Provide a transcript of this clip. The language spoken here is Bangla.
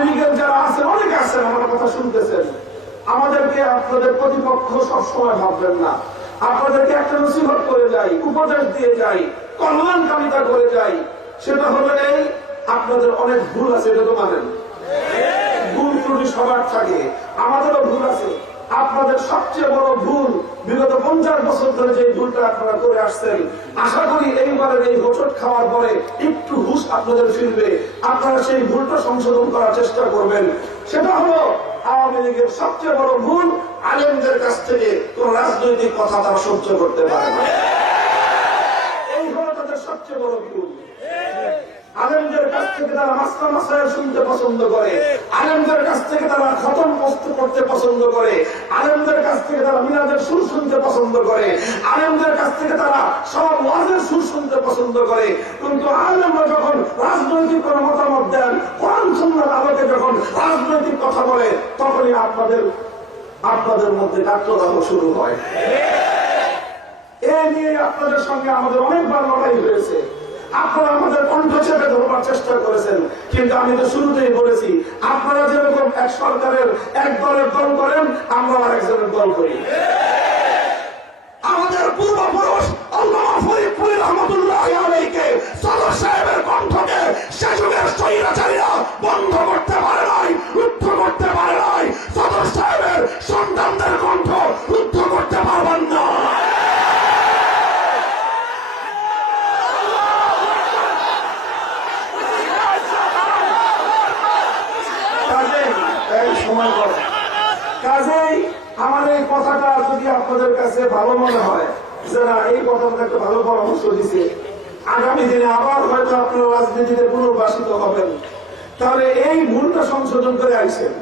আওয়ামী লীগের যারা আছেন, অনেকে আছেন, আমার কথা শুনতেছেন, আমাদেরকে আপনাদের প্রতিপক্ষ সবসময় ভাববেন না। আপনাদেরকে একটা নসিহত করে যাই, উপদেশ দিয়ে যাই, কল্যাণকামিতা করে যাই। সেটা হলো এই, আপনাদের অনেক ভুল আছে, এটা তো মানেন। ভুল ত্রুটি সবার থাকে, আমাদেরও ভুল আছে। আপনাদের সবচেয়ে বড় ভুল বিগত 50 বছর ধরে যে ভুলটা আপনারা করে আসছেন, আশা করি এইবারের এই হোঁচট খাওয়ার পরে একটু হুঁশ আপনাদের ফিরবে, আপনারা সেই ভুলটা সংশোধন করার চেষ্টা করবেন। সেটা হলো আওয়ামী লীগের সবচেয়ে বড় ভুল, আলেমদের কাছ থেকে কোন রাজনৈতিক কথা তারা সহ্য করতে পারে না। এই হলো তাদের সবচেয়ে বড় ভুল। আলেমদের কাছ থেকে তারা মাসলা মাসায়েল শুনতে পছন্দ করে, আলেমদের কাছ থেকে তারা খতম করতে পছন্দ করে, আলেমদের কাছ থেকে তারা মিলাদের সুর শুনতে পছন্দ করে, আলেমদের কাছ থেকে তারা সব ওয়াজের সুর শুনতে পছন্দ করে। কিন্তু আলেমরা যখন রাজনৈতিক কোন মতামত দেন, কোরআন সুন্নাহর আলোকে যখন রাজনৈতিক কথা বলে, তখনই আপনাদের মধ্যে ডাক্তারদাহ শুরু হয়। এ নিয়ে আপনাদের সঙ্গে আমাদের অনেকবার লড়াই হয়েছে। আপনারা আমাদের কণ্ঠ চেপে ধরবার চেষ্টা করেছেন, কিন্তু আমি তো শুরুতেই বলেছি, আপনারা যেরকম এক সরকারের এক দলের দল করেন, আমরা আরেকজনের দল করি। আমাদের পূর্বপুরুষ আল্লামা ফরিদপুর রহমাতুল্লাহ আলাইহিকে সদর সাহেবের কণ্ঠকে সে যুগের স্বৈরাচারীরা বন্ধ করতে পারে নাই, রুদ্ধ করতে পারে নাই। সদর সাহেবের সন্তানদের কণ্ঠ রুদ্ধ করতে পারবেন না। কাজেই আমার এই কথাটা যদি আপনাদের কাছে ভালো মনে হয় যে না, এই কথাটা একটা ভালো পরামর্শ দিছে, আগামী দিনে আবার হয়তো আপনারা রাজনীতিতে পুনর্বাসিত হবেন, তাহলে এই ভুলটা সংশোধন করে আইছেন।